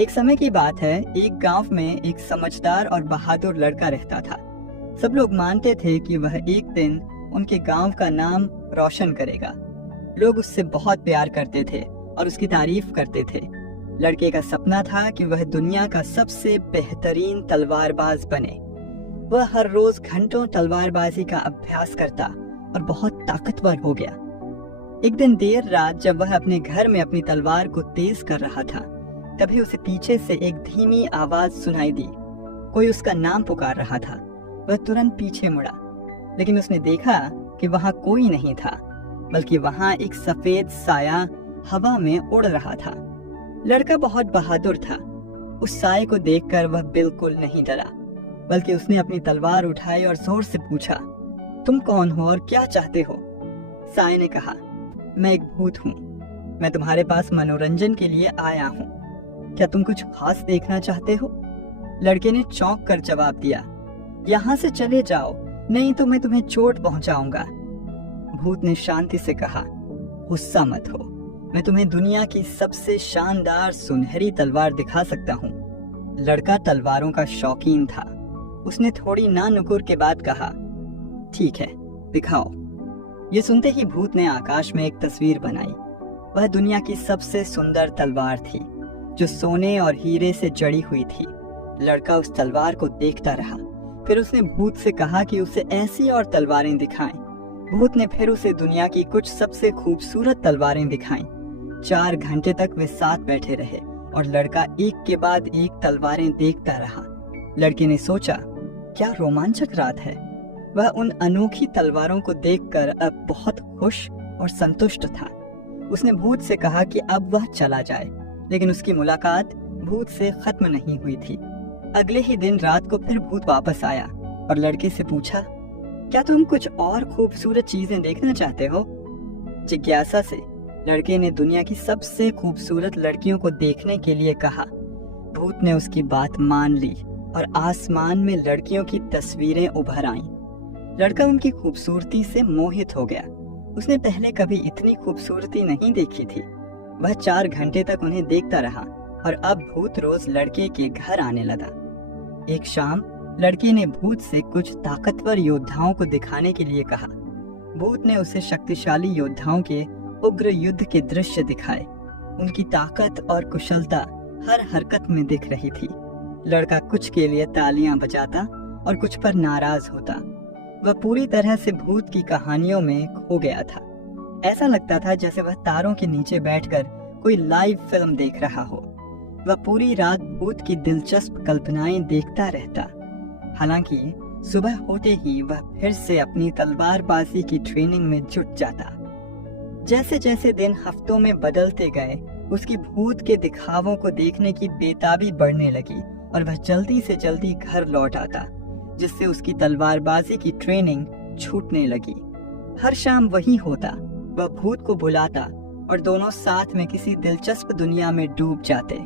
एक समय की बात है, एक गांव में एक समझदार और बहादुर लड़का रहता था। सब लोग मानते थे कि वह एक दिन उनके गांव का नाम रोशन करेगा। लोग उससे बहुत प्यार करते थे और उसकी तारीफ करते थे। लड़के का सपना था कि वह दुनिया का सबसे बेहतरीन तलवारबाज बने। वह हर रोज घंटों तलवारबाजी का अभ्यास करता और बहुत ताकतवर हो गया। एक दिन देर रात जब वह अपने घर में अपनी तलवार को तेज कर रहा था, तभी उसे पीछे से एक धीमी आवाज सुनाई दी। कोई उसका नाम पुकार रहा था। वह तुरंत पीछे मुड़ा, लेकिन उसने देखा कि वहां कोई नहीं था, बल्कि वहां एक सफेद साया हवा में उड़ रहा था। लड़का बहुत बहादुर था। उस साये को देखकर वह बिल्कुल नहीं डरा, बल्कि उसने अपनी तलवार उठाई और जोर से पूछा, तुम कौन हो और क्या चाहते हो? साये ने कहा, मैं एक भूत हूँ। मैं तुम्हारे पास मनोरंजन के लिए आया हूँ। क्या तुम कुछ खास देखना चाहते हो? लड़के ने चौंक कर जवाब दिया, यहाँ से चले जाओ, नहीं तो मैं तुम्हें चोट पहुंचाऊंगा। भूत ने शांति से कहा, गुस्सा मत हो, मैं तुम्हें दुनिया की सबसे शानदार सुनहरी तलवार दिखा सकता हूँ। लड़का तलवारों का शौकीन था। उसने थोड़ी ना नुकुर के बाद कहा, ठीक है, दिखाओ। ये सुनते ही भूत ने आकाश में एक तस्वीर बनाई। वह दुनिया की सबसे सुंदर तलवार थी, जो सोने और हीरे से जड़ी हुई थी। लड़का उस तलवार को देखता रहा। फिर उसने भूत से कहा कि उसे ऐसी और तलवारें दिखाएं। भूत ने फिर उसे दुनिया की कुछ सबसे खूबसूरत तलवारें दिखाईं। 4 घंटे तक वे साथ बैठे रहे और लड़का एक के बाद एक तलवारें देखता रहा। लड़के ने सोचा, क्या रोमांचक रात है। वह उन अनोखी तलवारों को देखकर अब बहुत खुश और संतुष्ट था। उसने भूत से कहा कि अब वह चला जाए, लेकिन उसकी मुलाकात भूत से खत्म नहीं हुई थी। अगले ही दिन रात को फिर भूत वापस आया और लड़के से पूछा, क्या तुम कुछ और खूबसूरत चीजें देखना चाहते हो? जिज्ञासा से लड़के ने दुनिया की सबसे खूबसूरत लड़कियों को देखने के लिए कहा। भूत ने उसकी बात मान ली और आसमान में लड़कियों की तस्वीरें उभर आईं। लड़का उनकी खूबसूरती से मोहित हो गया। उसने पहले कभी इतनी खूबसूरती नहीं देखी थी। वह 4 घंटे तक उन्हें देखता रहा और अब भूत रोज लड़के के घर आने लगा। एक शाम लड़के ने भूत से कुछ ताकतवर योद्धाओं को दिखाने के लिए कहा। भूत ने उसे शक्तिशाली योद्धाओं के उग्र युद्ध के दृश्य दिखाए। उनकी ताकत और कुशलता हर हरकत में दिख रही थी। लड़का कुछ के लिए तालियां बजाता और कुछ पर नाराज होता। वह पूरी तरह से भूत की कहानियों में खो गया था। ऐसा लगता था जैसे वह तारों के नीचे बैठकर कोई लाइव फिल्म देख रहा हो। वह पूरी रात भूत की दिलचस्प कल्पनाएं देखता रहता। हालांकि सुबह होते ही वह फिर से अपनी तलवारबाजी की ट्रेनिंग में जुट जाता। जैसे जैसे दिन हफ्तों में बदलते गए, उसकी भूत के दिखावों को देखने की बेताबी बढ़ने लगी और वह जल्दी से जल्दी घर लौट आता, जिससे उसकी तलवारबाजी की ट्रेनिंग छूटने लगी। हर शाम वही होता। वह भूत को बुलाता और दोनों साथ में किसी दिलचस्प दुनिया में डूब जाते।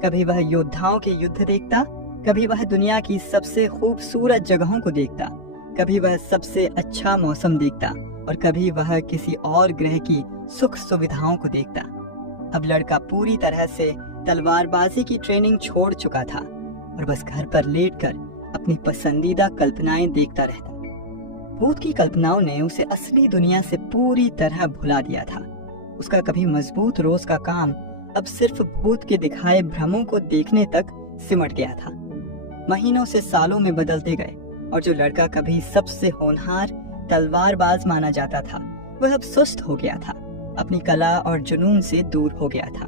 कभी वह योद्धाओं के युद्ध देखता, कभी वह दुनिया की सबसे खूबसूरत जगहों को देखता, कभी वह सबसे अच्छा मौसम देखता और कभी वह किसी और ग्रह की सुख सुविधाओं को देखता। अब लड़का पूरी तरह से तलवारबाजी की ट्रेनिंग छोड़ चुका था और बस घर पर लेटकर अपनी पसंदीदा कल्पनाएं देखता रहता। भूत की कल्पनाओं ने उसे असली दुनिया से पूरी तरह भुला दिया था। उसका कभी मजबूत रोज का काम अब सिर्फ भूत के दिखाए भ्रमों को देखने तक सिमट गया था। महीनों से सालों में बदलते गए और जो लड़का कभी सबसे होनहार तलवारबाज माना जाता था, वह अब सुस्त हो गया था, अपनी कला और जुनून से दूर हो गया था।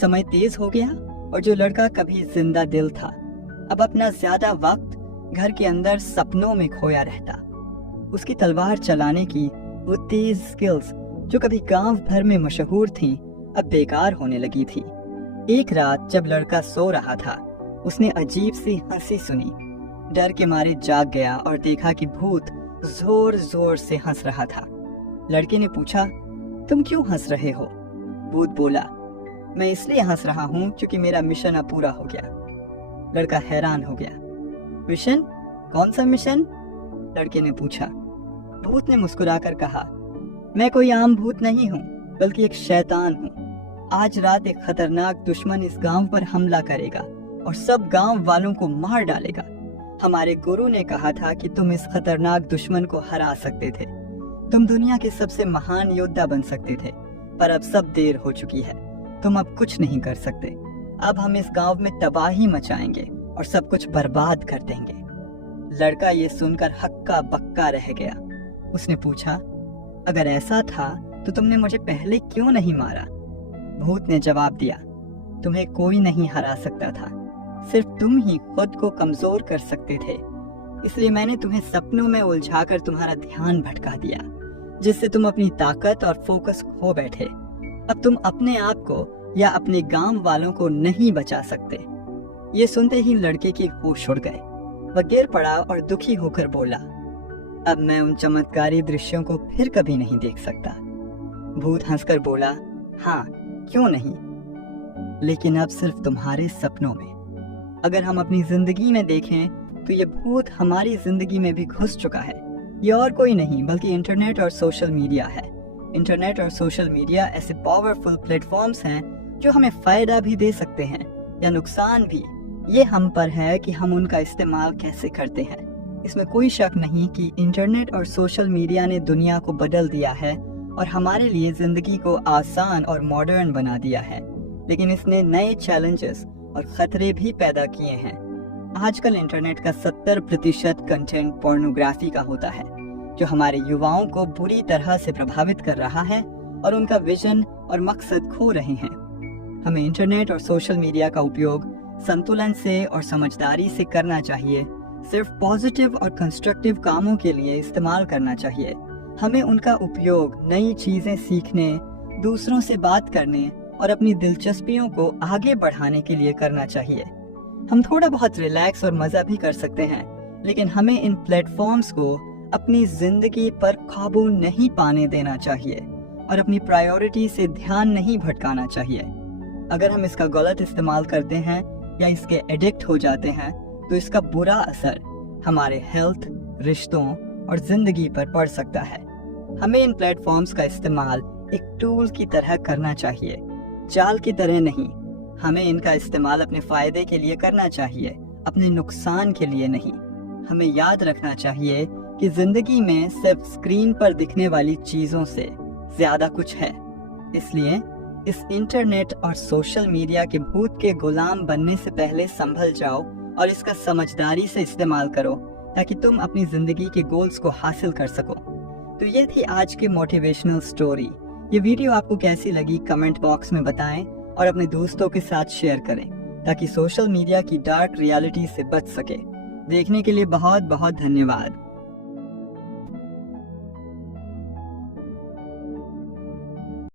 समय तेज हो गया और जो लड़का कभी जिंदा दिल था, अब अपना ज्यादा वक्त घर के अंदर सपनों में खोया रहता। उसकी तलवार चलाने की वो तेज स्किल्स जो कभी गांव भर में मशहूर थी, अब बेकार होने लगी थी। एक रात जब लड़का सो रहा था, उसने अजीब सी हंसी सुनी। डर के मारे जाग गया और देखा कि भूत जोर जोर से हंस रहा था। लड़के ने पूछा, तुम क्यों हंस रहे हो? भूत बोला, मैं इसलिए हंस रहा हूँ क्योंकि मेरा मिशन अब पूरा हो गया। लड़का हैरान हो गया। मिशन? कौन सा मिशन? लड़के ने पूछा। भूत ने मुस्कुराकर कहा, मैं कोई आम भूत नहीं हूँ, बल्कि एक शैतान हूँ। आज रात एक खतरनाक दुश्मन इस गांव पर हमला करेगा और सब गांव वालों को मार डालेगा। हमारे गुरु ने कहा था कि तुम इस खतरनाक दुश्मन को हरा सकते थे। तुम दुनिया के सबसे महान योद्धा बन सकते थे, पर अब सब देर हो चुकी है। तुम अब कुछ नहीं कर सकते। अब हम इस गांव में तबाही मचाएंगे और सब कुछ बर्बाद कर देंगे। लड़का ये सुनकर हक्का बक्का रह गया। उसने पूछा, अगर ऐसा था तो तुमने मुझे पहले क्यों नहीं मारा? भूत ने जवाब दिया, तुम्हें कोई नहीं हरा सकता था, सिर्फ तुम ही खुद को कमजोर कर सकते थे। इसलिए मैंने तुम्हें सपनों में उलझाकर तुम्हारा ध्यान भटका दिया, जिससे तुम अपनी ताकत और फोकस खो बैठे। अब तुम अपने आप को या अपने गांव वालों को नहीं बचा सकते। ये सुनते ही लड़के की होश उड़ गए। वह गिर पड़ा और दुखी होकर बोला, अब मैं उन चमत्कारी दृश्यों को फिर कभी नहीं देख सकता। भूत हंसकर बोला, हाँ क्यों नहीं, लेकिन अब सिर्फ तुम्हारे सपनों में। अगर हम अपनी जिंदगी में देखें तो ये भूत हमारी जिंदगी में भी घुस चुका है। ये और कोई नहीं बल्कि इंटरनेट और सोशल मीडिया है। इंटरनेट और सोशल मीडिया ऐसे पावरफुल प्लेटफॉर्म्स हैं जो हमें फायदा भी दे सकते हैं या नुकसान भी। ये हम पर है कि हम उनका इस्तेमाल कैसे करते हैं। इसमें कोई शक नहीं कि इंटरनेट और सोशल मीडिया ने दुनिया को बदल दिया है और हमारे लिए जिंदगी को आसान और मॉडर्न बना दिया है, लेकिन इसने नए चैलेंजेस और खतरे भी पैदा किए हैं। आजकल इंटरनेट का 70% कंटेंट पोर्नोग्राफी का होता है, जो हमारे युवाओं को बुरी तरह से प्रभावित कर रहा है और उनका विजन और मकसद खो रहे हैं। हमें इंटरनेट और सोशल मीडिया का उपयोग संतुलन से और समझदारी से करना चाहिए। सिर्फ पॉजिटिव और कंस्ट्रक्टिव कामों के लिए इस्तेमाल करना चाहिए। हमें उनका उपयोग नई चीजें सीखने, दूसरों से बात करने और अपनी दिलचस्पियों को आगे बढ़ाने के लिए करना चाहिए। हम थोड़ा बहुत रिलैक्स और मजा भी कर सकते हैं, लेकिन हमें इन प्लेटफॉर्म्स को अपनी जिंदगी पर काबू नहीं पाने देना चाहिए और अपनी प्रायोरिटी से ध्यान नहीं भटकाना चाहिए। अगर हम इसका गलत इस्तेमाल करते हैं या इसके एडिक्ट हो जाते हैं तो इसका बुरा असर हमारे हेल्थ, रिश्तों और जिंदगी पर पड़ सकता है। हमें इन प्लेटफॉर्म्स का इस्तेमाल एक टूल की तरह करना चाहिए, जाल की तरह नहीं। हमें इनका इस्तेमाल अपने फायदे के लिए करना चाहिए, अपने नुकसान के लिए नहीं। हमें याद रखना चाहिए कि जिंदगी में सिर्फ स्क्रीन पर दिखने वाली चीजों से ज्यादा कुछ है। इसलिए इस इंटरनेट और सोशल मीडिया के भूत के गुलाम बनने से पहले संभल जाओ और इसका समझदारी से इस्तेमाल करो, ताकि तुम अपनी जिंदगी के गोल्स को हासिल कर सको। तो ये थी आज की मोटिवेशनल स्टोरी। ये वीडियो आपको कैसी लगी कमेंट बॉक्स में बताएं और अपने दोस्तों के साथ शेयर करें, ताकि सोशल मीडिया की डार्क रियलिटी से बच सके। देखने के लिए बहुत बहुत धन्यवाद।